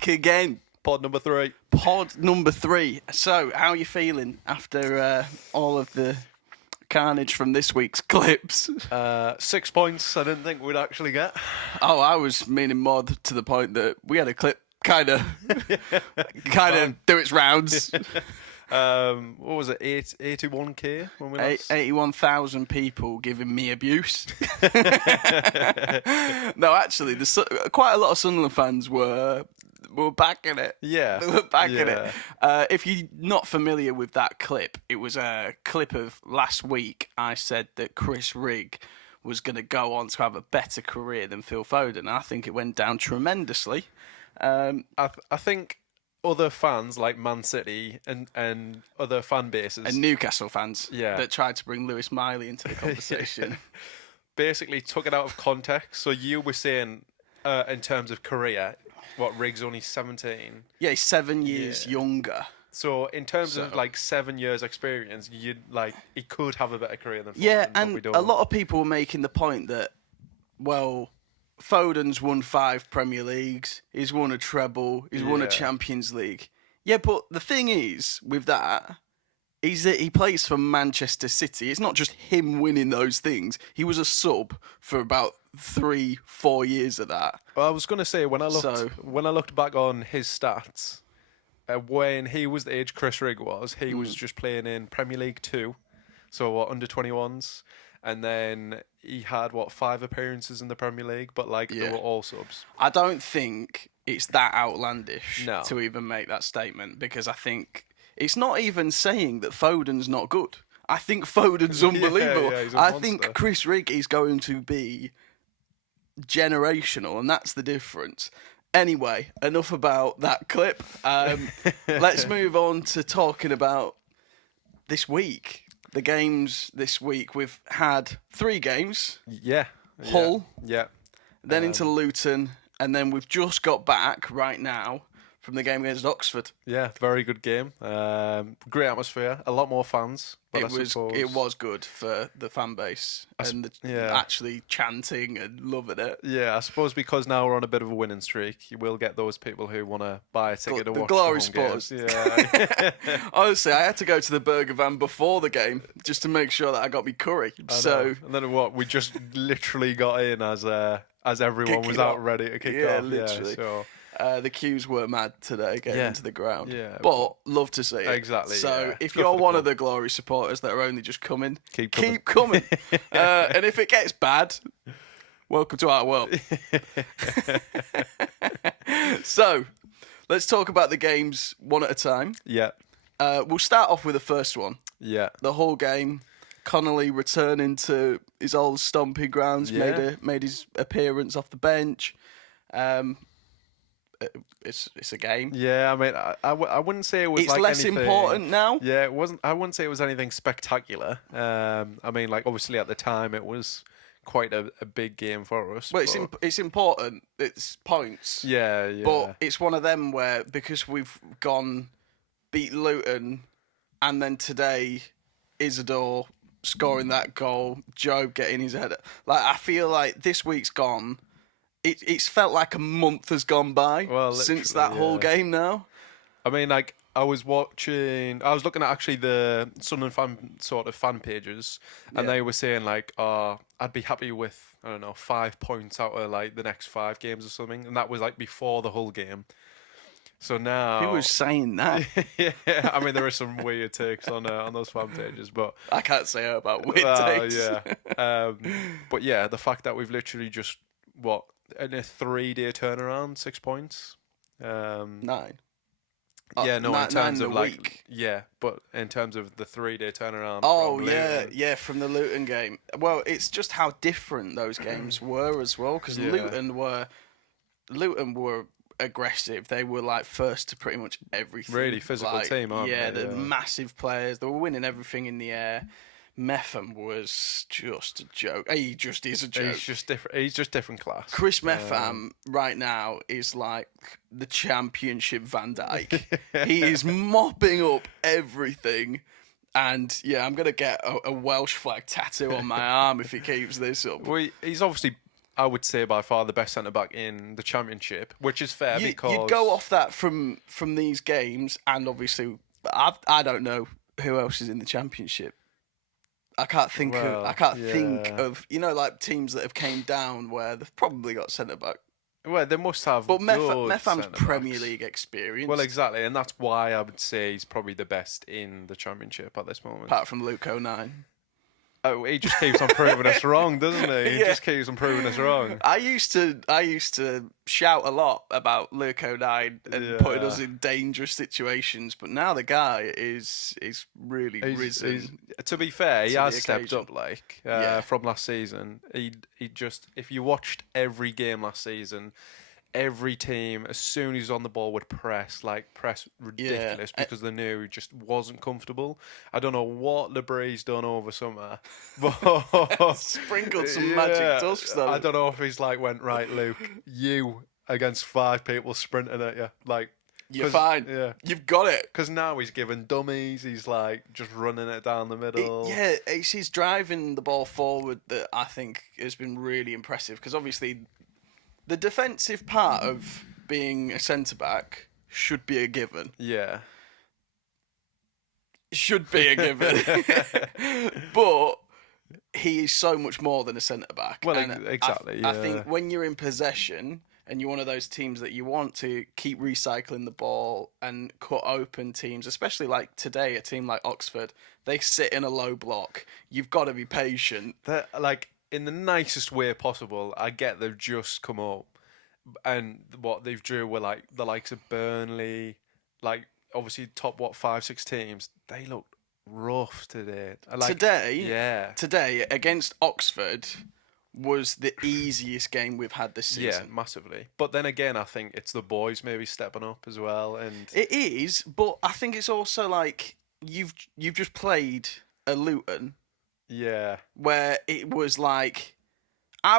back again. Pod number 3. Pod number 3. So, how are you feeling after all of the carnage from this week's clips? 6 points I didn't think we'd actually get. Oh, I was meaning more to the point that we had a clip kind of do its rounds. What was it, 81k when we lost? 81,000 people giving me abuse. No, actually, quite a lot of Sunderland fans were backing it. Yeah. They were backing it. If you're not familiar with that clip, it was a clip of last week. I said that Chris Rigg was going to go on to have a better career than Phil Foden. I think it went down tremendously. I think other fans like Man City and other fan bases and Newcastle fans that tried to bring Lewis Miley into the conversation basically took it out of context. So you were saying in terms of career, what, Riggs only 17? Yeah, he's 7 years younger. So in terms of like 7 years experience, he could have a better career than Foden. Yeah, and a lot of people were making the point that, well, Foden's won 5 Premier Leagues, he's won a treble, he's won a Champions League. Yeah, but the thing is, with that, is that he plays for Manchester City. It's not just him winning those things. He was a sub for about 3-4 years of that. Well, I was going to say, when I looked back on his stats, when he was the age Chris Rigg was, he was just playing in Premier League 2, so under 21s. And then he had, 5 appearances in the Premier League, but they were all subs. I don't think it's that outlandish to even make that statement, because I think it's not even saying that Foden's not good. I think Foden's unbelievable. He's a I monster. think Chris Rigg is going to be generational, and that's the difference. Anyway, enough about that clip. Let's move on to talking about this week. The games this week, we've had 3 games. Yeah. Hull. Yeah. Then into Luton. And then we've just got back right now from the game against Oxford. Yeah, very good game. Great atmosphere. A lot more fans. But It was good for the fan base and actually chanting and loving it. Yeah, I suppose because now we're on a bit of a winning streak, you will get those people who want to buy a ticket to watch the glory home sports. games. Yeah. Honestly, I had to go to the burger van before the game just to make sure that I got me curry. So and then we just literally got in as everyone was out ready to kick off. Literally. Yeah, so. The queues were mad today getting into the ground. Yeah, but love to see it. Exactly. So if you're one of the Glory supporters that are only just coming, keep coming. And if it gets bad, welcome to our world. So let's talk about the games one at a time. Yeah. We'll start off with the first one. Yeah. The whole game. Connolly returning to his old stomping grounds, made his appearance off the bench. It's a game. Yeah, I mean, I wouldn't say it was. It's less important now. Yeah, it wasn't. I wouldn't say it was anything spectacular. I mean, obviously at the time it was quite a big game for us. Well, it's important. It's points. Yeah. But it's one of them where, because we've beat Luton, and then today Isidore scoring that goal, Job getting his head. I feel like this week's gone. It's felt like a month has gone by since that whole game now. I mean, I was looking at actually the Sunderland fan pages, and they were saying I'd be happy with, I don't know, 5 points out of the next 5 games or something, and that was before the whole game. So now, who was saying that? Yeah, I mean, there are some weird takes on those fan pages, but I can't say about weird takes. Yeah, but yeah, the fact that we've literally just in a 3-day turnaround, 6 points. 9. Yeah, no, in terms of week. Yeah, but in terms of the 3-day turnaround. Oh yeah, from the Luton game. Well, it's just how different those games were as well, because Luton were aggressive. They were first to pretty much everything. Really physical team, aren't they? Yeah, the massive players. They were winning everything in the air. Metham was just a joke. He just is a joke. He's just different. He's just different class. Chris Metham right now is like the championship Van Dijk. He is mopping up everything. And yeah, I'm gonna get a Welsh flag tattoo on my arm if he keeps this up. Well, he's obviously I would say by far the best centre back in the Championship, which is fair because you'd go off that from these games, and obviously I don't know who else is in the Championship. I can't think of like teams that have came down where they've probably got centre back. Well, they must have. But Mepham's Premier League experience. Well, exactly, and that's why I would say he's probably the best in the Championship at this moment. Apart from Luke 09. Oh, he just keeps on proving us wrong, doesn't he? He just keeps on proving us wrong. I used to shout a lot about Luke 09 and putting us in dangerous situations, but now the guy is really risen. To be fair, he has stepped up from last season. He just, if you watched every game last season, every team, as soon as he's on the ball, would press ridiculous because they knew he just wasn't comfortable. I don't know what LeBrie's done over summer, but sprinkled some magic dust though. I don't know if he's went, right, Luke, you against 5 people sprinting at you, you're fine. Yeah, you've got it. Because now he's giving dummies. He's just running it down the middle. It's his driving the ball forward that I think has been really impressive. Because obviously, the defensive part of being a centre-back should be a given. Yeah. Should be a given. But he is so much more than a centre-back. Well, exactly. I think when you're in possession and you're one of those teams that you want to keep recycling the ball and cut open teams, especially like today, a team like Oxford, they sit in a low block. You've got to be patient. They're, in the nicest way possible. I get they've just come up, and what they've drew were the likes of Burnley, obviously top 5-6 teams. They look rough today. Today against Oxford was the easiest game we've had this season. Yeah, massively. But then again, I think it's the boys maybe stepping up as well, and it is. But I think it's also you've just played a Luton. Yeah. Where it was I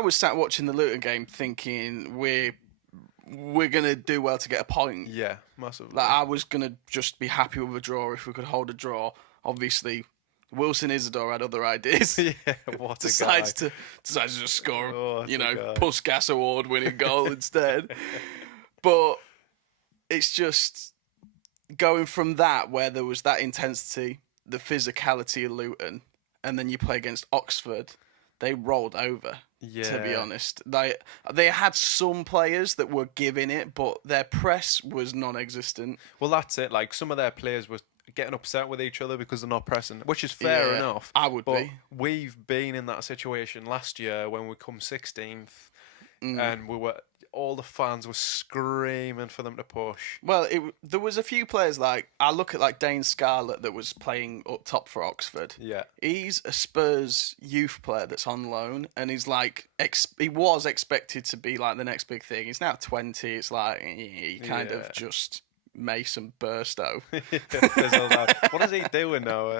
was sat watching the Luton game thinking we're gonna do well to get a point. Yeah, massively. I was gonna just be happy with a draw if we could hold a draw. Obviously, Wilson Isidore had other ideas. Yeah, what a decides to just score, Puskas Award winning goal instead. But it's just going from that where there was that intensity, the physicality of Luton, and then you play against Oxford, they rolled over. Yeah. To be honest, they had some players that were giving it, but their press was non-existent. Well, that's it. Some of their players were getting upset with each other because they're not pressing, which is fair enough. I would be. We've been in that situation last year when we come 16th, and all the fans were screaming for them to push. Well, there was a few players I look at Dane Scarlett that was playing up top for Oxford. Yeah, he's a Spurs youth player that's on loan, and he's he was expected to be the next big thing. He's now 20. It's he kind of just Mason Burstow. What is he doing now?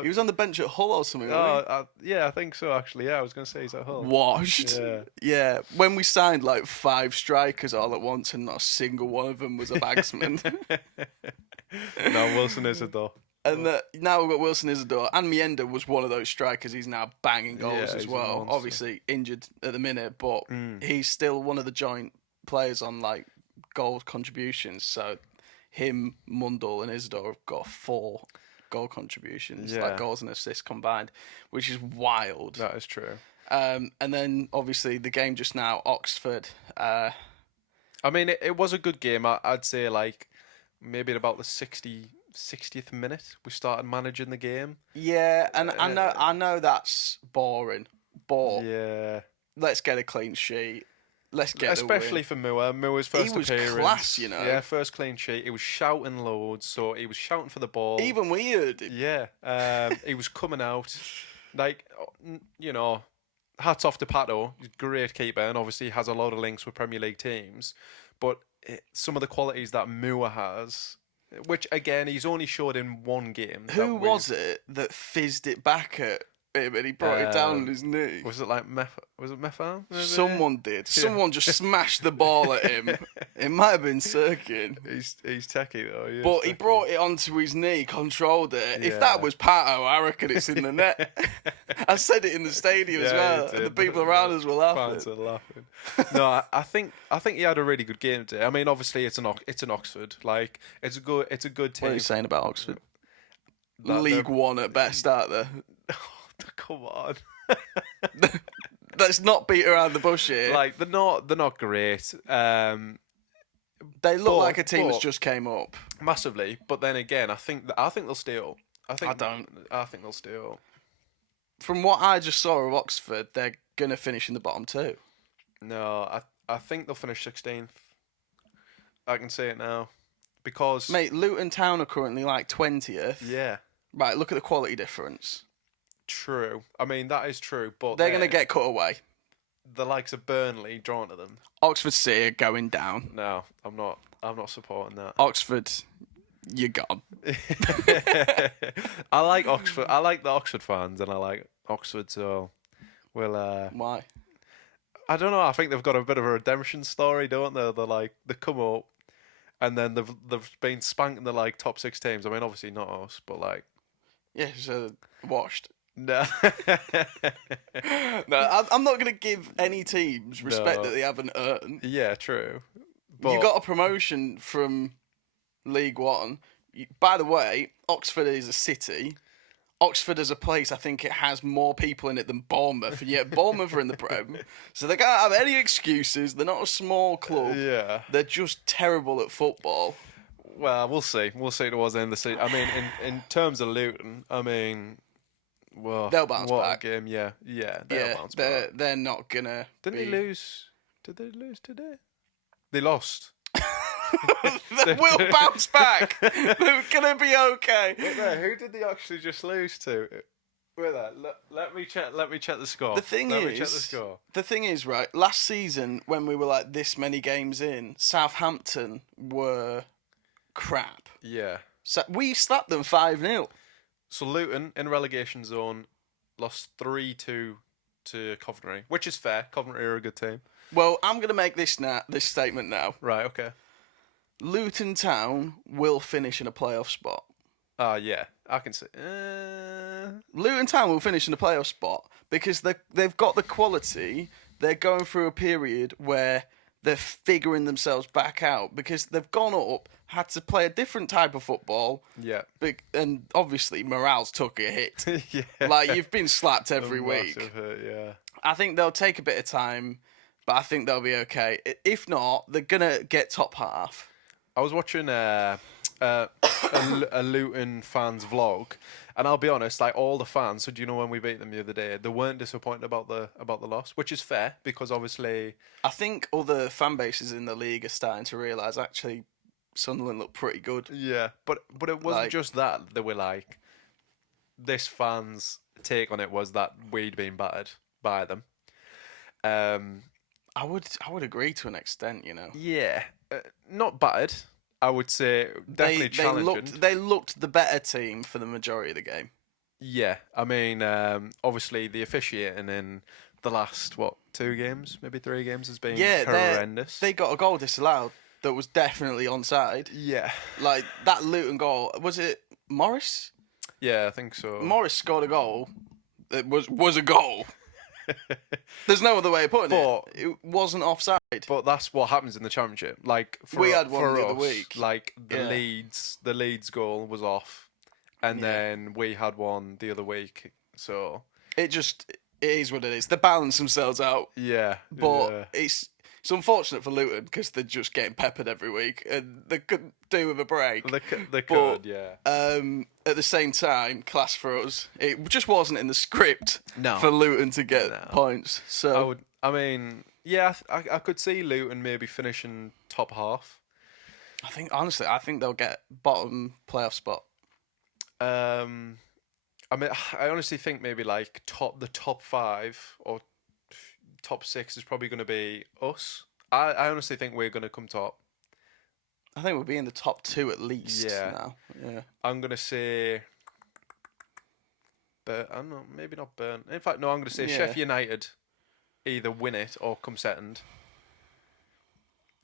He was on the bench at Hull or something. Yeah, I think so. Actually, yeah, I was going to say he's at Hull. Washed. Yeah. When we signed 5 strikers all at once, and not a single one of them was a bagsman. No, Wilson Isidore. And now we've got Wilson Isidore, and Mienda was one of those strikers. He's now banging goals as well. Obviously injured at the minute, but he's still one of the joint players on goal contributions. So him, Mundell and Isidore have got 4 goal contributions, goals and assists combined, which is wild. That is true. And then obviously the game just now, Oxford. I mean, it was a good game. I'd say maybe at about the 60th minute we started managing the game. Yeah, and I know that's boring, but let's get a clean sheet. Let's get especially for Moore. Moore's first appearance. He was class, Yeah, first clean sheet. He was shouting loads, so he was shouting for the ball. Even we heard him. Yeah, he was coming out. Hats off to Pato. He's a great keeper, and obviously he has a lot of links with Premier League teams. But some of the qualities that Moore has, which again he's only showed in one game. Who was it that fizzed it back at him and he brought it down on his knee? Was it Mefam? Someone did. Yeah. Someone just smashed the ball at him. It might have been Sirkin. He's techie though. Yeah, but he brought it onto his knee, controlled it. Yeah. If that was Pato, I reckon it's in the net. I said it in the stadium as well, and the people around us were laughing. Fans are laughing. No, I think he had a really good game today. I mean, obviously it's an Oxford. Like it's a good team. What are you saying about Oxford? League One at best, aren't they? Come on. Let's not beat around the bush here. Like they're not great. They look like a team that's just came up massively. But then again, I think they'll stay up. I think they'll stay up. From what I just saw of Oxford, they're gonna finish in the bottom two. No, I think they'll finish 16th. I can say it now because mate, Luton Town are currently like 20th. Yeah. Right. Look at the quality difference. True. I mean that is true, but they're gonna get cut away. The likes of Burnley drawn to them. Oxford City are going down. No, I'm not supporting that. Oxford, you're gone. I like Oxford. I like the Oxford fans, and I like Oxford. So, why? I don't know. I think they've got a bit of a redemption story, don't they? They come up, and then they've been spanked in the like top 6 teams. I mean, obviously not us, but like, yeah, so washed. No, no, I'm not going to give any teams respect that they haven't earned. Yeah, true. But you got a promotion from League One. By the way, Oxford is a city. Oxford as a place, I think it has more people in it than Bournemouth, and yet Bournemouth are in the Prem. So they can't have any excuses. They're not a small club. Yeah. They're just terrible at football. Well, we'll see. We'll see towards the end of the season. I mean, in terms of Luton, I mean... Well, they'll bounce back. Game, yeah, they'll bounce back. They're not gonna. Didn't they lose? Did they lose today? They lost. They will bounce back. They're gonna be okay. Wait there, who did they actually just lose to? Wait there, let me check. Let me check the score. The thing is, right? Last season, when we were like this many games in, Southampton were crap. Yeah. So we slapped them 5-0. So Luton in relegation zone lost 3-2 to Coventry, which is fair. Coventry are a good team. Well, I'm going to make this statement now. Right, okay. Luton Town will finish in a playoff spot. Yeah, I can see. Luton Town will finish in a playoff spot because they've got the quality. They're going through a period where they're figuring themselves back out because they've gone up, had to play a different type of football. Yeah. And obviously morale's took a hit. Yeah. Like, you've been slapped every week. Hit, yeah. I think they'll take a bit of time, but I think they'll be okay. If not, they're going to get top half. I was watching a Luton fans vlog, and I'll be honest, like all the fans. So do you know when we beat them the other day? They weren't disappointed about the loss, which is fair because obviously I think all the fan bases in the league are starting to realise actually Sunderland look pretty good. Yeah, but it wasn't just that. They were like, this fans' take on it was that we'd been battered by them. I would agree to an extent, you know. Yeah, not battered. I would say definitely challenging. They looked the better team for the majority of the game. Yeah, I mean, obviously the officiating in the last 2 games, maybe 3 games has been horrendous. They got a goal disallowed that was definitely onside. Yeah, like that Luton goal. Was it Morris? Yeah, I think so. Morris scored a goal. It was a goal. There's no other way of putting it. It wasn't offside. But that's what happens in the Championship. Like we had one the other week. Like the Leeds goal was off, and then we had one the other week. So it is what it is. They balance themselves out. Yeah, but it's unfortunate for Luton because they're just getting peppered every week, and they couldn't do with a break. They could, yeah. At the same time, class for us. It just wasn't in the script for Luton to get points. So I mean, yeah, I could see Luton maybe finishing top half. Honestly, I think they'll get bottom playoff spot. I mean, I honestly think maybe like the top 5 or top 6 is probably going to be us. I honestly think we're going to come top. I think we'll be in the top 2 at least now. Yeah. I'm going to say... But I don't know, maybe not Burn. In fact, no, I'm going to say Sheffield United either win it or come second.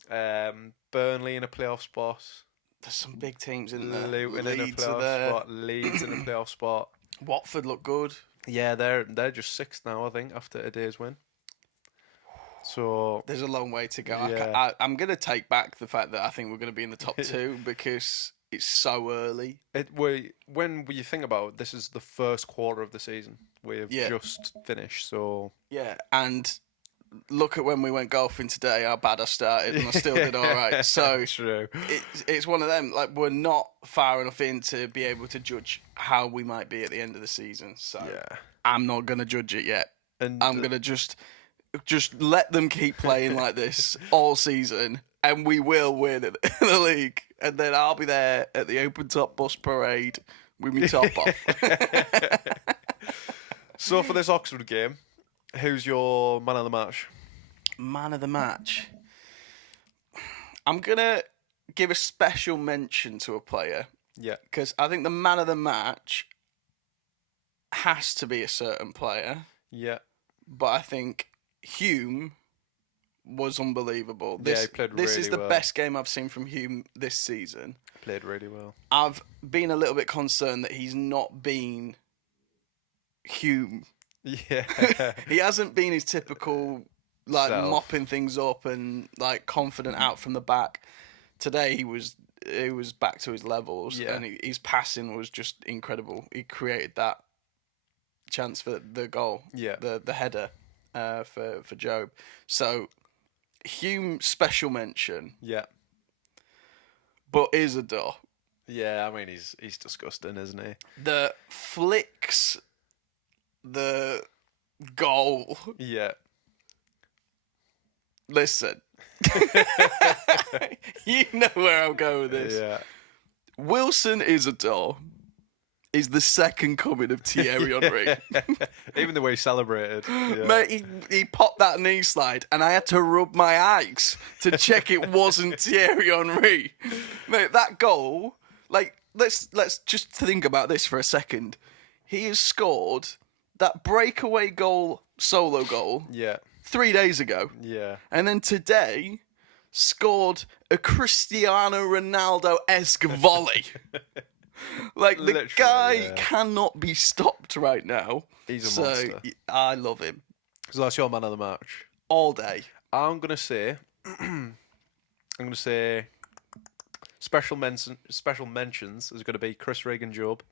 Burnley in a playoff spot. There's some big teams in there. Luton in a playoff spot. Leeds in a playoff spot. Watford look good. Yeah, they're just 6th now, I think, after today's win. So there's a long way to go. Yeah. I'm going to take back the fact that I think we're going to be in the top 2 because it's so early. When you think about it, this is the first quarter of the season. We've just finished, so yeah. And look at when we went golfing today, how bad I started, and I still did all right. So true. It's one of them. Like, we're not far enough in to be able to judge how we might be at the end of the season. So I'm not going to judge it yet. And I'm going to just let them keep playing like this all season, and we will win the league. And then I'll be there at the open top bus parade with my top off. So for this Oxford game, who's your man of the match? Man of the match. I'm going to give a special mention to a player. Yeah. Because I think the man of the match has to be a certain player. Yeah. But I think Hume was unbelievable. He played really well. This is the best game I've seen from Hume this season. Played really well. I've been a little bit concerned that he's not been Hume. Yeah. He hasn't been his typical mopping things up and confident out from the back. Today he was back to his levels, and his passing was just incredible. He created that chance for the goal, the header for Job. So Hume, special mention. Yeah. But Isidore. Yeah, I mean he's disgusting, isn't he? The flicks, the goal. Yeah. Listen. You know where I'm going with this. Yeah. Wilson Isidore is the second coming of Thierry Henry. Even the way he celebrated. Yeah. Mate, he popped that knee slide and I had to rub my eyes to check it wasn't Thierry Henry. Mate, that goal, let's just think about this for a second. He has scored that breakaway goal, solo goal, 3 days ago. Yeah. And then today scored a Cristiano Ronaldo-esque volley. The guy cannot be stopped right now. He's a monster. I love him. So that's your man of the match. All day. I'm gonna say special mentions is gonna be Chris Rigg and Job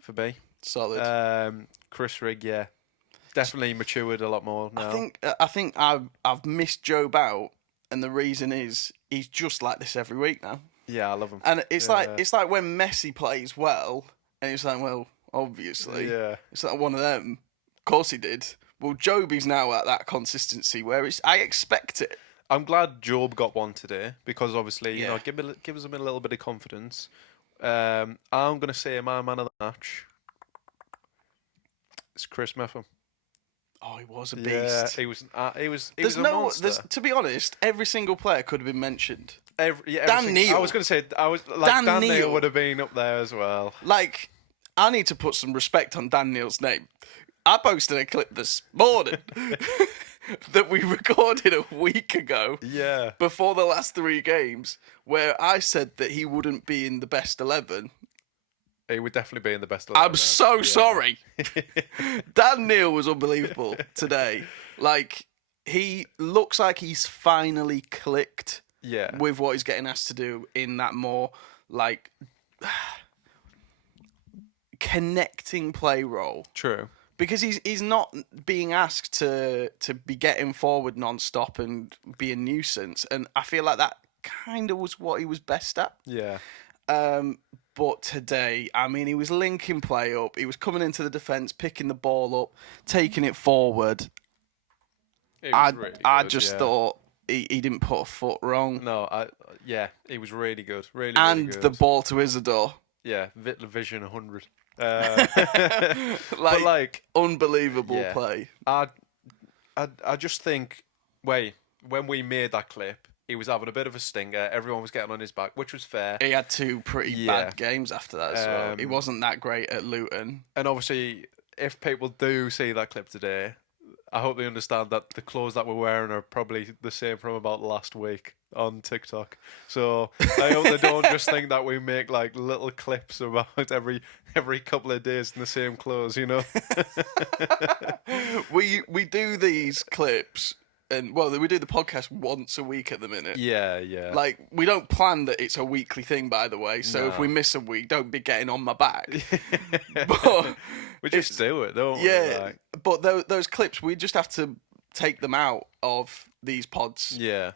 for me. Solid. Chris Rigg, definitely matured a lot more now. I think I've missed Job out, and the reason is he's just like this every week now. Yeah, I love him. And it's like when Messi plays well, and it's like, well, obviously, it's like one of them. Of course he did. Well, Joby's now at that consistency where I expect it. I'm glad Job got one today because obviously, gives him a little bit of confidence. I'm gonna say my man of the match is Chris Meffam. Oh, he was a beast. Yeah, he was a monster. To be honest, every single player could have been mentioned. Dan Neil. I was going to say, Dan Neil would have been up there as well. I need to put some respect on Dan Neil's name. I posted a clip this morning that we recorded a week ago. Yeah. Before the last 3 games, where I said that he wouldn't be in the best 11. He would definitely be in the best 11. I'm so sorry. Dan Neil was unbelievable today. He looks like he's finally clicked with what he's getting asked to do in that more, connecting play role. True. Because he's not being asked to be getting forward non-stop and be a nuisance. And I feel like that kind of was what he was best at. Yeah. But today, I mean, he was linking play up. He was coming into the defence, picking the ball up, taking it forward. I just thought he didn't put a foot wrong. No, he was really good. Really, and really good. The ball to Isidore. Yeah, Vision 100. Unbelievable play. I just think, when we made that clip, he was having a bit of a stinger. Everyone was getting on his back, which was fair. He had 2 pretty bad games after that as well. He wasn't that great at Luton. And obviously, if people do see that clip today, I hope they understand that the clothes that we're wearing are probably the same from about last week on TikTok. So I hope they don't just think that we make like little clips about every couple of days in the same clothes, you know. We do these clips. And we do the podcast once a week at the minute. Yeah, yeah. Like, we don't plan that it's a weekly thing, by the way. So if we miss a week, don't be getting on my back. But we just do it, don't we? Yeah, like... but those clips, we just have to take them out of these pods. Yeah.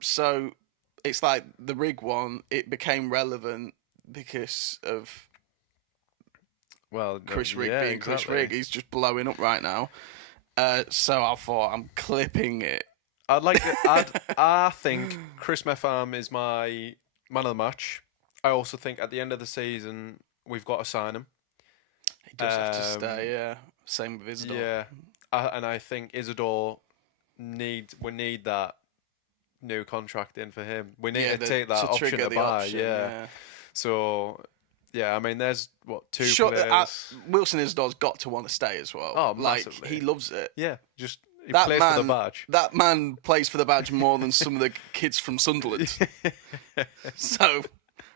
So it's like the rig one. It became relevant because of Chris Rigg being Chris Rigg. He's just blowing up right now. So I thought I'm clipping it. I think Chris Meffam is my man of the match. I also think at the end of the season we've got to sign him. He does have to stay. Yeah, same with Isidore. Yeah, and I think Isidore we need that new contract in for him. We need to take that option to buy. Yeah. So. Yeah, I mean, there's two players. Wilson Isidore's got to want to stay as well. Oh, massively. Like, he loves it. Yeah, he plays for the badge. That man plays for the badge more than some of the kids from Sunderland. So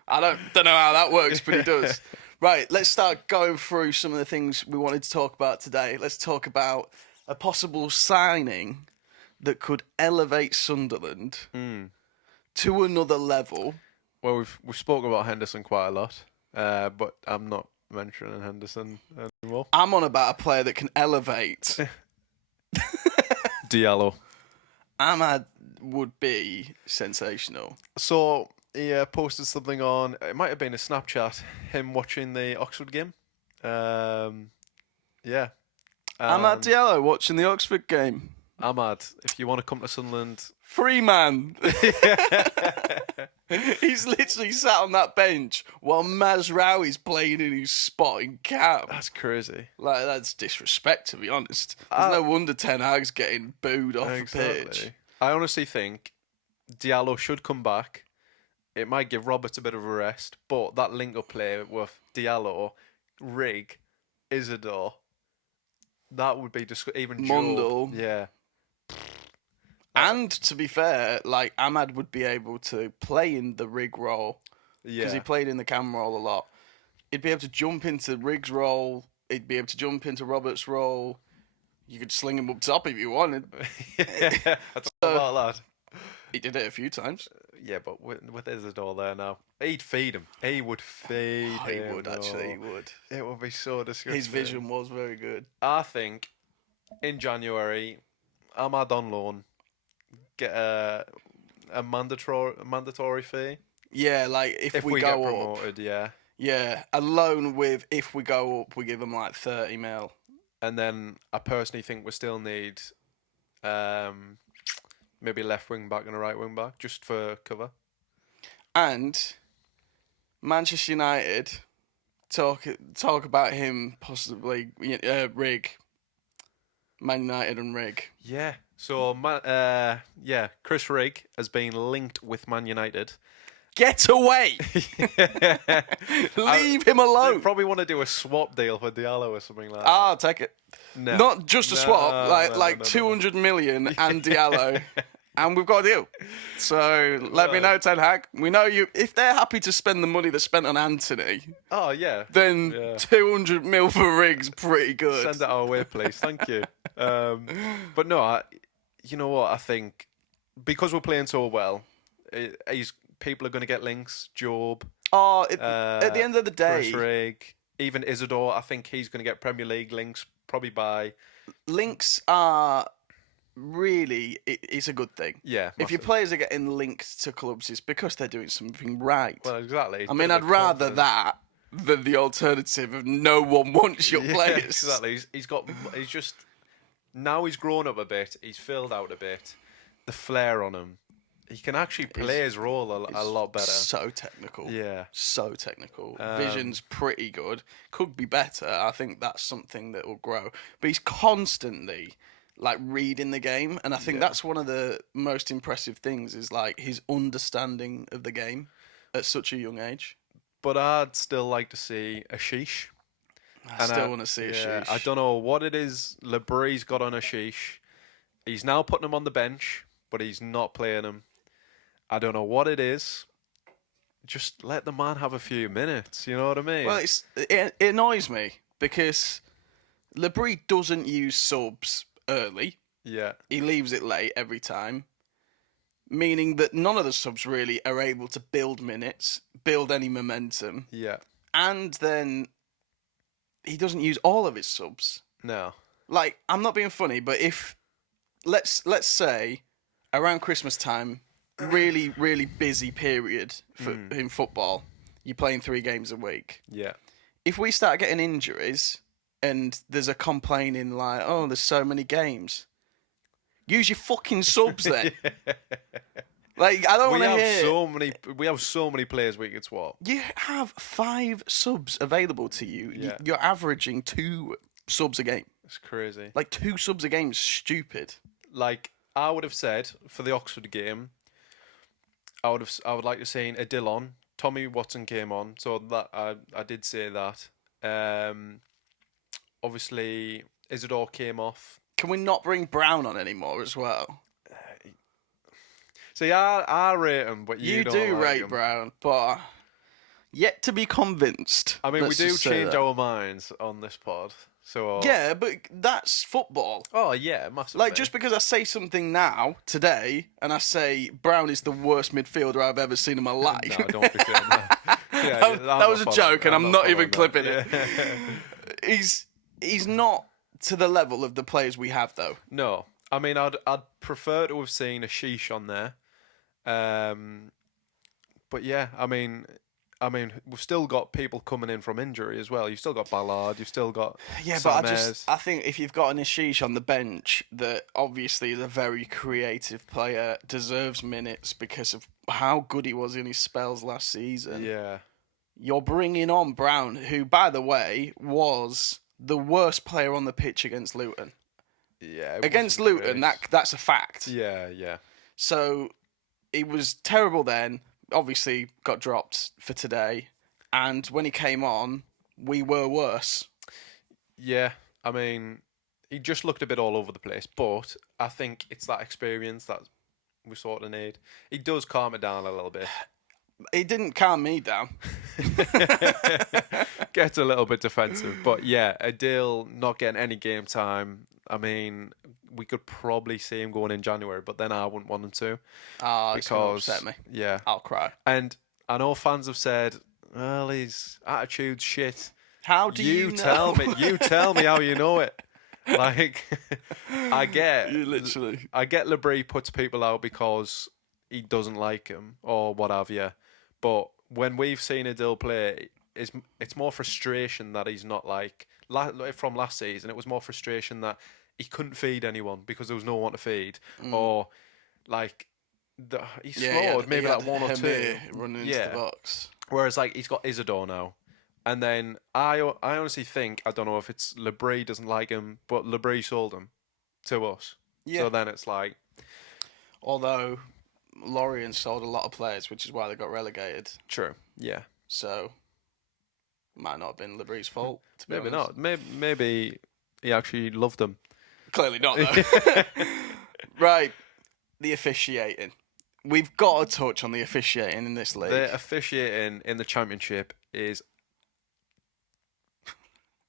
I don't know how that works, but he does. Right, let's start going through some of the things we wanted to talk about today. Let's talk about a possible signing that could elevate Sunderland to another level. Well, we've spoken about Henderson quite a lot. But I'm not mentioning Henderson anymore. I'm on about a player that can elevate. Diallo. Ahmad would be sensational. So he posted something on, it might have been a Snapchat, him watching the Oxford game. Yeah. Ahmad Diallo watching the Oxford game. Ahmad, if you want to come to Sunderland... Free man. He's literally sat on that bench while Mazraoui's playing in his spot in camp. That's crazy. Like, that's disrespect, to be honest. There's no wonder Ten Hag's getting booed off the pitch. I honestly think Diallo should come back. It might give Roberts a bit of a rest, but that link-up play with Diallo, Rigg, Isidore, that would be even Mundell. Yeah. And to be fair, like, Ahmad would be able to play in the Rigg role because he played in the Cam role a lot. He'd be able to jump into Rigg's role. He'd be able to jump into Roberts' role. You could sling him up top if you wanted. I thought about that. He did it a few times. Yeah, but with Isidore there now, he'd feed him. He would feed him. He would, actually. He would. It would be so disgusting. His vision was very good. I think in January, Ahmad on loan. Get a mandatory fee. Yeah, like if we go get promoted, up, yeah, a loan with if we go up, we give them like 30 mil. And then I personally think we still need maybe left wing back and a right wing back just for cover. And Manchester United talk about him possibly Rigg. Man United and Rigg. Yeah. So, Chris Rigg has been linked with Man United. Get away! Leave him alone. They probably want to do a swap deal for Diallo or something like that. I'll take it. No. Not just a swap, like 200 million and Diallo. And we've got a deal. So let me know, Ten Hag. We know you. If they're happy to spend the money they spent on Anthony, then 200 mil for Rigg's pretty good. Send it our way, please. Thank you. But no, you know what? I think because we're playing so well, people are going to get links. Job. At the end of the day, Chris Rigg, even Isidore. I think he's going to get Premier League links. Probably by links are. Really, it's a good thing. Yeah. If your players are getting linked to clubs, it's because they're doing something right. Well, exactly. I mean, I'd rather that than the alternative of no one wants your players. Exactly. He's just now he's grown up a bit. He's filled out a bit. The flair on him. He can actually play his role a lot better. So technical. Yeah. So technical. Vision's pretty good. Could be better. I think that's something that will grow. But he's constantly like reading the game, and I think that's one of the most impressive things is like his understanding of the game at such a young age. But I'd still like to see Ashish. I still want to see a sheesh. I don't know what it is Labree's got on a sheesh. He's now putting him on the bench, but he's not playing him. I don't know what it is. Just let the man have a few minutes, you know what I mean? Well, it annoys me because Labree doesn't use subs early. Yeah. He leaves it late every time, meaning that none of the subs really are able to build minutes, build any momentum. Yeah. And then he doesn't use all of his subs. No. Like, I'm not being funny, but if let's say around Christmas time, really, really busy period in football, you're playing 3 games a week. Yeah. If we start getting injuries and there's a complaining like, oh, there's so many games, use your fucking subs then. Like, I don't want to hear. We have so many players we could swap. You have 5 subs available to you. Yeah. You're averaging 2 subs a game. It's crazy. Like, 2 subs a game is stupid. Like, I would have said for the Oxford game, I would like to have seen a Dillon. Tommy Watson came on, so that I did say that. Obviously, Isidore came off. Can we not bring Brown on anymore as well? See, I rate him, but you don't do like rate him. Brown, but yet to be convinced. I mean, we Let's do just say change that. our minds on this pod. So Yeah, but that's football. Oh yeah, massively. Like, just because I say something now, today, and I say Brown is the worst midfielder I've ever seen in my life. No, don't be saying that. Yeah, that was a joke, and I'm not even clipping it. Yeah. He's not to the level of the players we have, though. No, I mean, I'd prefer to have seen a sheesh on there. But yeah, I mean, we've still got people coming in from injury as well. You've still got Ballard. You've still got but I think if you've got an Ashish on the bench that obviously is a very creative player, deserves minutes because of how good he was in his spells last season. Yeah. You're bringing on Brown, who, by the way, was the worst player on the pitch against Luton. Yeah. Against Luton, that's a fact. Yeah, yeah. So he was terrible then. Obviously got dropped for today, and when he came on, we were worse. Yeah, I mean, he just looked a bit all over the place, but I think it's that experience that we sort of need. He does calm it down a little bit. He didn't calm me down. Gets a little bit defensive, but yeah, Adil not getting any game time. I mean, we could probably see him going in January, but then I wouldn't want him to. It's going to upset me. Yeah. I'll cry. And I know fans have said, well, his attitude's shit. How do you know? You tell me how you know it. Like, I get Labree puts people out because he doesn't like him or what have you. But when we've seen Adil play, it's more frustration that he's not like from last season. It was more frustration that he couldn't feed anyone because there was no one to feed, or like he slowed maybe like 1 or 2 running into the box. Whereas like he's got Isidore now, and then I honestly think, I don't know if it's Labree doesn't like him, but Labree sold him to us. Yeah. So then it's like, although Lorient sold a lot of players, which is why they got relegated. True. Yeah. So might not have been Labree's fault. To be maybe honest. not. Maybe he actually loved them. Clearly not, though. Right. The officiating. We've got to touch on the officiating in this league. The officiating in the Championship is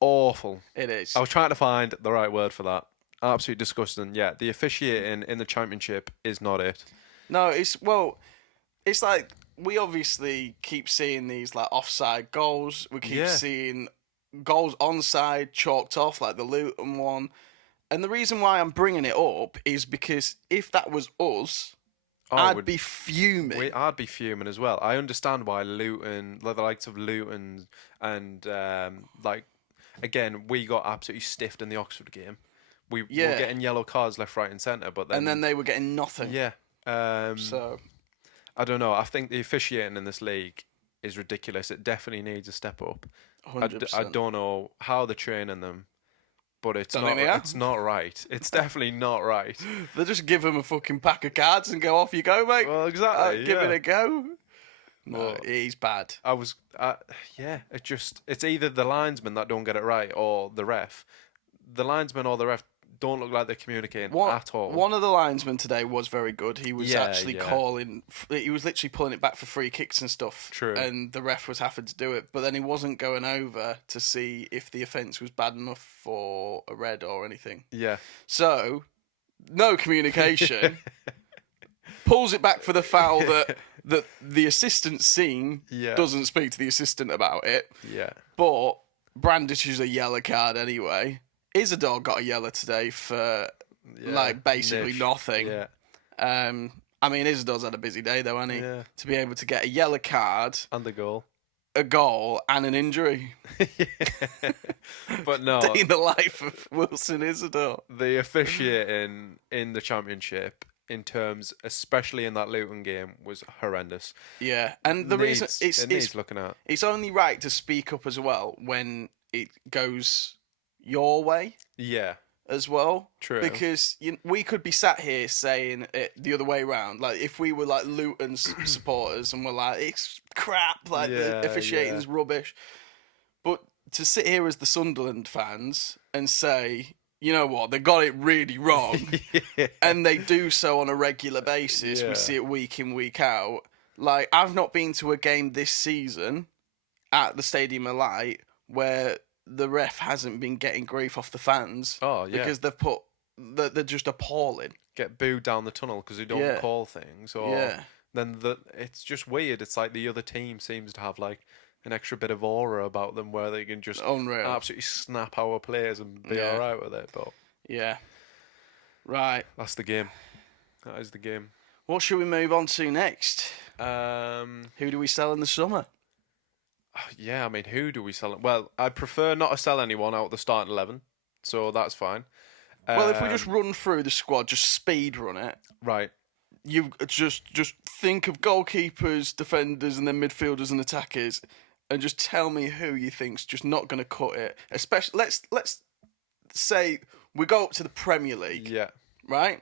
awful. It is. I was trying to find the right word for that. Absolutely disgusting. Yeah, the officiating in the Championship is not it. No, it's like we obviously keep seeing these like offside goals. We keep seeing goals onside chalked off, like the Luton one. And the reason why I'm bringing it up is because if that was us, I'd be fuming. I'd be fuming as well. I understand why Luton, the likes of Luton, and like again, we got absolutely stiffed in the Oxford game. We were getting yellow cards left, right, and centre, but then they were getting nothing. Yeah. So I don't know. I think the officiating in this league is ridiculous. It definitely needs a step up. 100%. I don't know how they're training them, but it's not right. It's definitely not right. They just give them a fucking pack of cards and go, off you go, mate. Well, exactly. Give it a go. No, he's bad. It's either the linesman that don't get it right or the ref. The linesman or the ref don't look like they're communicating at all. One of the linesmen today was very good. He was actually calling. He was literally pulling it back for free kicks and stuff. True. And the ref was having to do it, but then he wasn't going over to see if the offence was bad enough for a red or anything. Yeah. So, no communication. Pulls it back for the foul that the assistant's seen. Yeah. Doesn't speak to the assistant about it. Yeah. But brandishes a yellow card anyway. Isidore got a yellow today for basically nothing. Yeah. I mean, Isidore's had a busy day though, hasn't he? Yeah. To be able to get a yellow card And the goal. A goal and an injury. But no. Day in the life of Wilson Isidore. The officiating in the Championship, in terms, especially in that Luton game, was horrendous. Yeah, and the reason it needs looking at. It's only right to speak up as well when it goes your way. Yeah. As well. True. Because we could be sat here saying it the other way around. Like, if we were like Luton supporters and we're like, it's crap, like the officiating's rubbish. But to sit here as the Sunderland fans and say, you know what, they got it really wrong, and they do so on a regular basis. We see it week in, week out. Like, I've not been to a game this season at the Stadium of Light where the ref hasn't been getting grief off the fans. Oh, yeah. Because they're just appalling. Get booed down the tunnel because they don't call things. Or then it's just weird. It's like the other team seems to have like an extra bit of aura about them where they can just absolutely snap our players and be all right with it. But right. That's the game. That is the game. What should we move on to next? Who do we sell in the summer? Yeah, I mean, who do we sell? Well, I prefer not to sell anyone out of the starting 11, so that's fine. Well, if we just run through the squad, just speed run it. Right. You just think of goalkeepers, defenders, and then midfielders and attackers, and just tell me who you think's just not going to cut it. Especially, let's say we go up to the Premier League. Yeah. Right.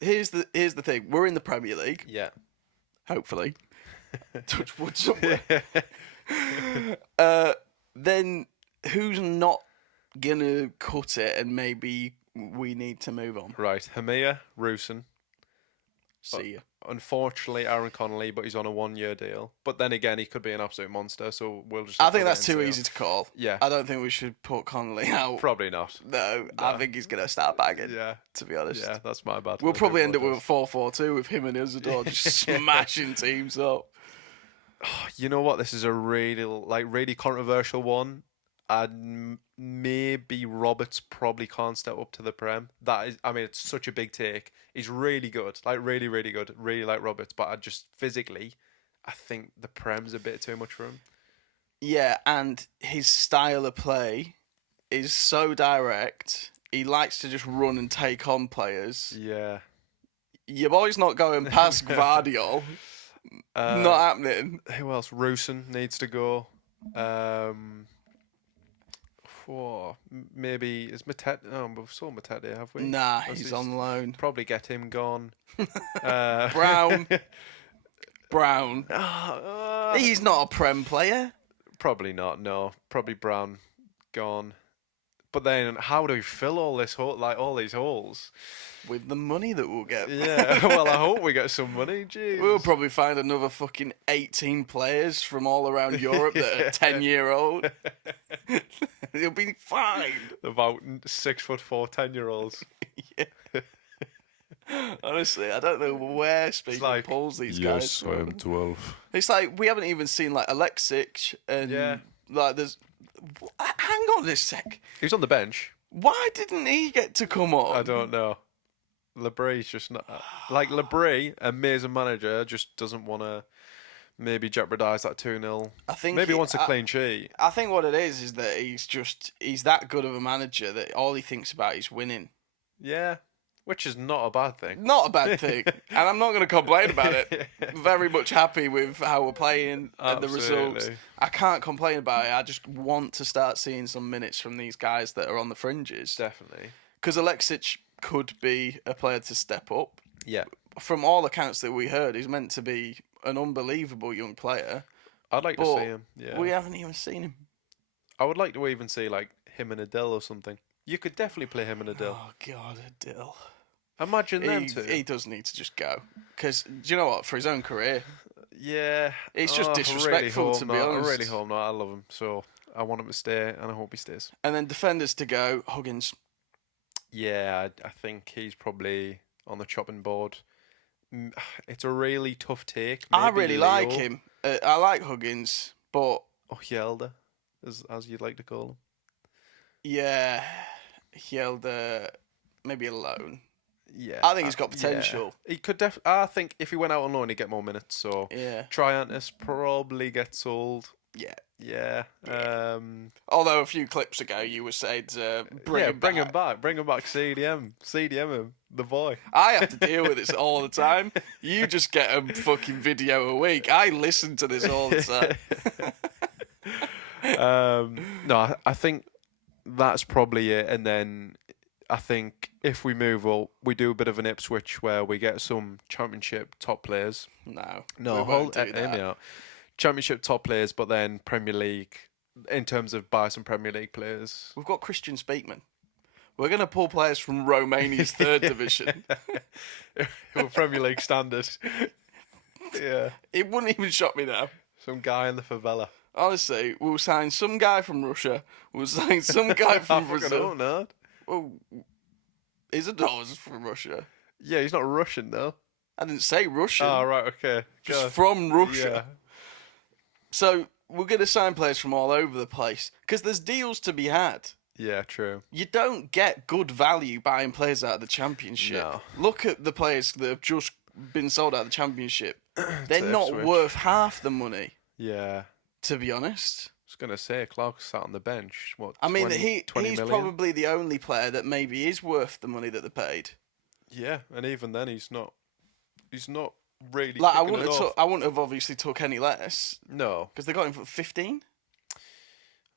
Here's the thing. We're in the Premier League. Yeah. Hopefully. Touch wood somewhere. Then who's not gonna cut it, and maybe we need to move on? Right, Hamia, Rusin. See ya. Unfortunately, Aaron Connolly, but he's on a 1-year deal. But then again, he could be an absolute monster, so we'll just. I think that's too easy to call. Yeah. I don't think we should put Connolly out. Probably not. No, I think he's gonna start bagging. Yeah. To be honest. Yeah, that's my bad. We'll probably end up with a 4-4-2 with him and Isidore just smashing teams up. You know what? This is a really controversial one. And maybe Roberts probably can't step up to the Prem. That is, I mean, it's such a big take. He's really good, like really, really good. Really like Roberts, but I just physically, I think the Prem's a bit too much for him. Yeah, and his style of play is so direct. He likes to just run and take on players. Yeah. Your boy's not going past Gvardiol. Not happening. Who else? Rusin needs to go. Maybe is Matete? No, we've saw Matete, have we? Nah, he's on loan. Probably get him gone. Brown. He's not a Prem player. Probably not. No, probably Brown gone. But then, how do we fill all this all these holes? With the money that we'll get. Yeah, well, I hope we get some money. Jeez. We'll probably find another fucking 18 players from all around Europe that are 10-year-old. It'll be fine. About 6'4", 10-year-olds. Yeah. Honestly, I don't know where Speaking pulls these guys from. Yes, I am 12. It's like we haven't even seen like Alexic and like there's. Hang on a sec. He was on the bench. Why didn't he get to come on? I don't know. Labre's just not like Labre, amazing manager, just doesn't want to maybe jeopardise that 2-0. I think maybe he wants a clean sheet. I think what it is that he's that good of a manager that all he thinks about is winning. Yeah, which is not a bad thing. Not a bad thing, and I'm not going to complain about it. Very much happy with how we're playing and the results. I can't complain about it. I just want to start seeing some minutes from these guys that are on the fringes. Definitely, because Alexic could be a player to step up. Yeah. From all accounts that we heard, he's meant to be an unbelievable young player. I'd like to see him. Yeah, we haven't even seen him. I would like to even see like him and Adil or something. You could definitely play him and Adil. Oh God, Adil. Imagine them two. He does need to just go. Because, do you know what? For his own career. Yeah. It's just disrespectful, to be honest. I really hope not. I love him. So I want him to stay, and I hope he stays. And then defenders to go, Huggins. Yeah, I think he's probably on the chopping board. It's a really tough take. I really like him. I like Huggins, but... Hjelde, as you'd like to call him. Yeah, Hjelde, maybe alone. Yeah, I think he's got potential. Yeah. He could I think if he went out on loan, he'd get more minutes. So yeah, Triantis probably gets sold. Yeah. Yeah. Although a few clips ago you were saying bring him back. Bring him back. CDM him, the boy. I have to deal with this all the time. You just get a fucking video a week. I listen to this all the time. No, I think that's probably it. And then I think if we move up, we do a bit of an Ipswich where we get some Championship top players. No, Championship top players, but then Premier League, in terms of buy some Premier League players. We've got Christian Speakman. We're going to pull players from Romania's third division. Premier League standard. Yeah. It wouldn't even shock me now. Some guy in the favela. Honestly, we'll sign some guy from Russia. We'll sign some guy from Brazil. No. Well, Isadore's from Russia. Yeah, he's not Russian, though. I didn't say Russian. Oh, right, okay. Just from Russia. Yeah. So we're going to sign players from all over the place because there's deals to be had. Yeah, true. You don't get good value buying players out of the Championship. No. Look at the players that have just been sold out of the Championship. They're not worth half the money. Yeah. To be honest. I was going to say, Clark sat on the bench. What? I mean, 20 he's million? probably the only player that maybe is worth the money that they paid. Yeah, and even then, he's not really. Like I wouldn't have obviously took any less. No, because they got him for 15.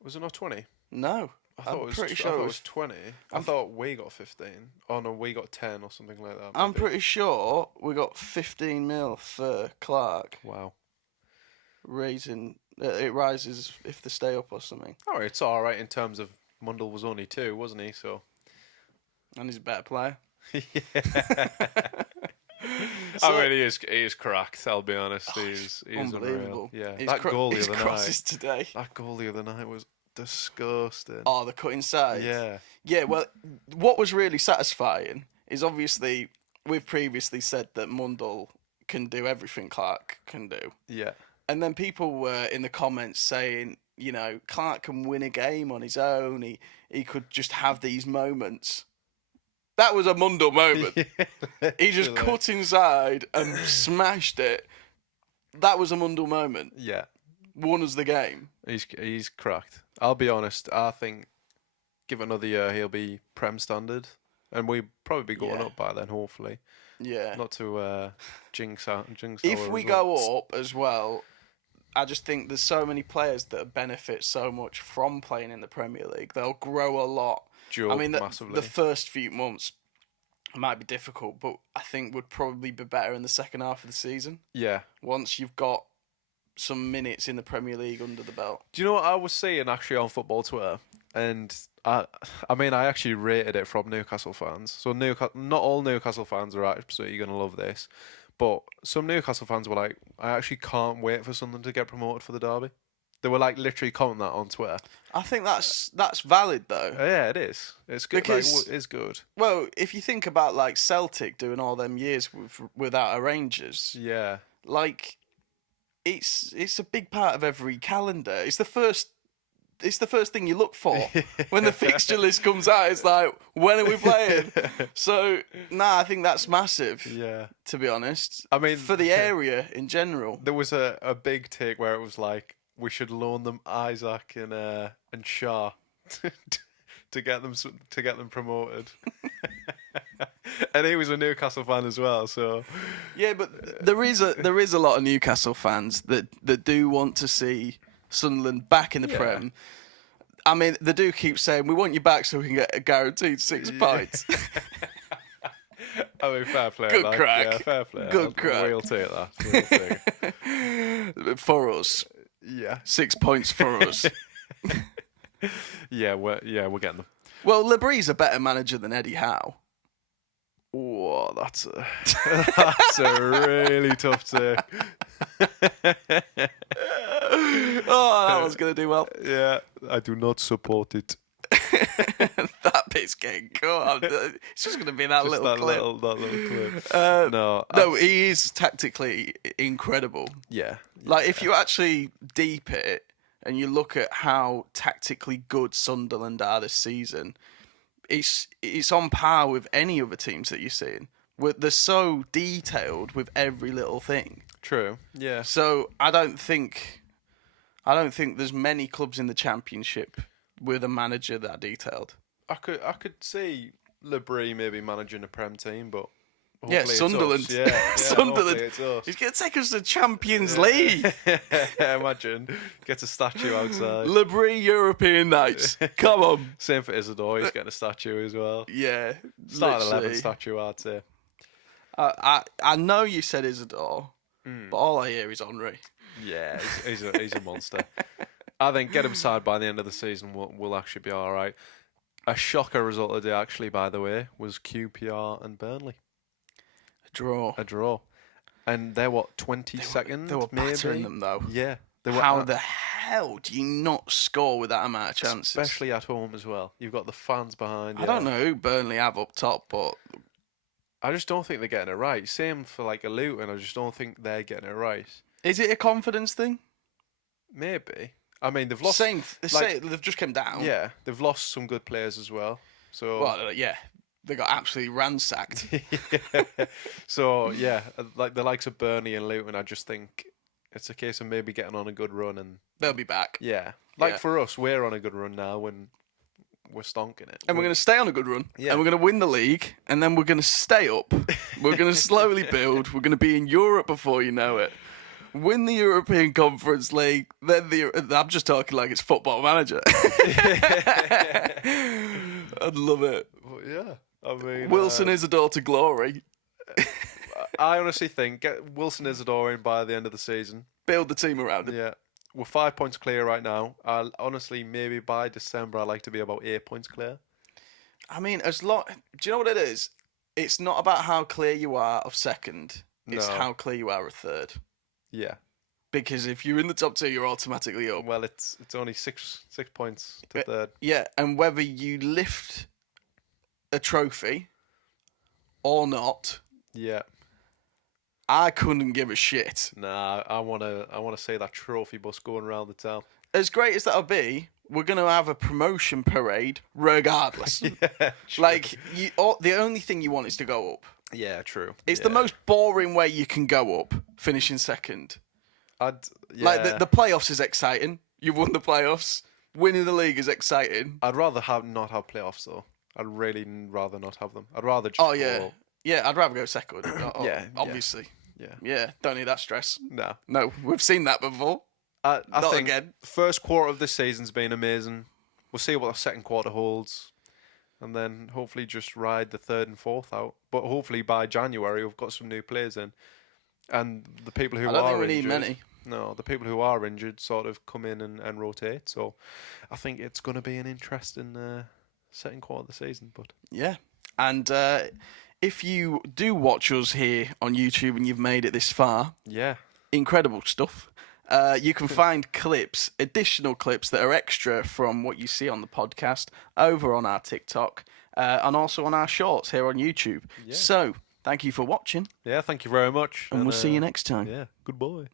Was it not 20? No, I'm pretty sure it was 20. I thought we got 15. Oh no, we got 10 or something like that. I'm pretty sure we got 15 mil for Clark. Wow. It rises if they stay up or something. Oh, it's all right in terms of Mundell was only 2, wasn't he? So, and he's a better player. Yeah. I mean, he is cracked. I'll be honest. He's unbelievable. Unreal. Yeah, that goal the other night. Today. That goal the other night was disgusting. Oh, the cut inside. Yeah. Yeah. Well, what was really satisfying is obviously we've previously said that Mundell can do everything Clark can do. Yeah. And then people were in the comments saying, you know, Clark can win a game on his own. He could just have these moments. That was a Mundell moment. Yeah, he just cut inside and smashed it. That was a Mundell moment. Yeah. Won us the game. He's cracked. I'll be honest. I think give it another year, he'll be Prem standard. And we'll probably be going up by then, hopefully. Yeah. Not to jinx if we go up as well, I just think there's so many players that benefit so much from playing in the Premier League. They'll grow a lot. I mean, the first few months might be difficult, but I think would probably be better in the second half of the season. Yeah. Once you've got some minutes in the Premier League under the belt. Do you know what I was seeing actually on football Twitter? And I mean, I actually rated it from Newcastle fans. So not all Newcastle fans are absolutely going to love this, but some Newcastle fans were like, I actually can't wait for Sunderland to get promoted for the derby. They were like literally commenting that on Twitter. I think that's valid though. Yeah, it is. It's good. Because, it's good. Well, if you think about like Celtic doing all them years without a Rangers, yeah, like it's a big part of every calendar. It's the first thing you look for when the fixture list comes out. It's like, when are we playing? So, I think that's massive. Yeah. To be honest, I mean, for the area in general, there was a big take where it was like, we should loan them Isaac and Shah to get them promoted. And he was a Newcastle fan as well, so yeah. But there is a lot of Newcastle fans that do want to see Sunderland back in the Prem. I mean, they do keep saying we want you back so we can get a guaranteed 6 points. I mean, fair play. Good crack. Yeah, fair play. Good crack. We'll take that. We'll take it. For us. Yeah. 6 points for us. Yeah, we're getting them. Well, Lebrie's a better manager than Eddie Howe. Oh, that's a really tough take. Oh, that one's going to do well. Yeah, I do not support it. That bit's getting cut. It's just going to be that Just little that clip. little clip. No, he is tactically incredible. Yeah. Like, if you actually deep it and you look at how tactically good Sunderland are this season, it's on par with any other teams that you're seeing. They're so detailed with every little thing. True. Yeah. So I don't think there's many clubs in the Championship with a manager that detailed. I could see Lebrie maybe managing a Prem team, but yeah, Sunderland. It's us. Yeah, Sunderland. It's us. He's going to take us to Champions League. Imagine. Get a statue outside. Lebrie European Nights. Come on. Same for Isidore. He's getting a statue as well. Yeah. Start 11 statue, I'd say. I know you said Isidore, but all I hear is Henry. Yeah, he's a monster. I think get him side by the end of the season, we'll actually be all right. A shocker result of the day, actually, by the way, was QPR and Burnley. A draw. And they're, 22nd? They were battering them, though. Yeah. How the hell do you not score with that amount of chances? Especially at home as well. You've got the fans behind you. I don't know who Burnley have up top, but I just don't think they're getting it right. Same for like a Luton. I just don't think they're getting it right. Is it a confidence thing? Maybe. I mean, they've lost. They've just come down. Yeah, they've lost some good players as well. So. Well, yeah, they got absolutely ransacked. So yeah, like the likes of Burnley and Luton, I just think it's a case of maybe getting on a good run and they'll be back. Yeah, for us, we're on a good run now and we're stonking it. And we're going to stay on a good run. Yeah. And we're going to win the league. And then we're going to stay up. We're going to slowly build. We're going to be in Europe before you know it. Win the European Conference League. Then I'm just talking like it's Football Manager. I'd love it. Well, yeah. I mean, Wilson Isidore to glory. I honestly think get Wilson Isidore in by the end of the season. Build the team around him. Yeah. We're 5 points clear right now. Honestly, maybe by December, I'd like to be about 8 points clear. I mean, do you know what it is? It's not about how clear you are of second. It's how clear you are of third. Yeah. Because if you're in the top two, you're automatically up. Well, it's only six points to third. Yeah, and whether you lift a trophy or not. Yeah. I couldn't give a shit. Nah, I wanna see that trophy bus going around the town. As great as that'll be, we're gonna have a promotion parade regardless. Yeah, like the only thing you want is to go up. Yeah, true. It's the most boring way you can go up, finishing second. Like the playoffs is exciting. You've won the playoffs. Winning the league is exciting. I'd rather not have playoffs though. I'd really rather not have them. I'd rather just. Oh yeah, yeah. I'd rather go second. Yeah, obviously. Yeah. Yeah, don't need that stress. No, we've seen that before. I Not think again. First quarter of this season's been amazing. We'll see what the second quarter holds, and then hopefully just ride the third and fourth out. But hopefully by January we've got some new players in, and the people who I don't are think we injured. need many. No, the people who are injured sort of come in and rotate. So I think it's going to be an interesting second quarter of the season. But yeah, and if you do watch us here on YouTube and you've made it this far, incredible stuff. You can find additional clips that are extra from what you see on the podcast over on our TikTok and also on our shorts here on YouTube. Yeah. So thank you for watching. Yeah, thank you very much. And we'll see you next time. Yeah, goodbye.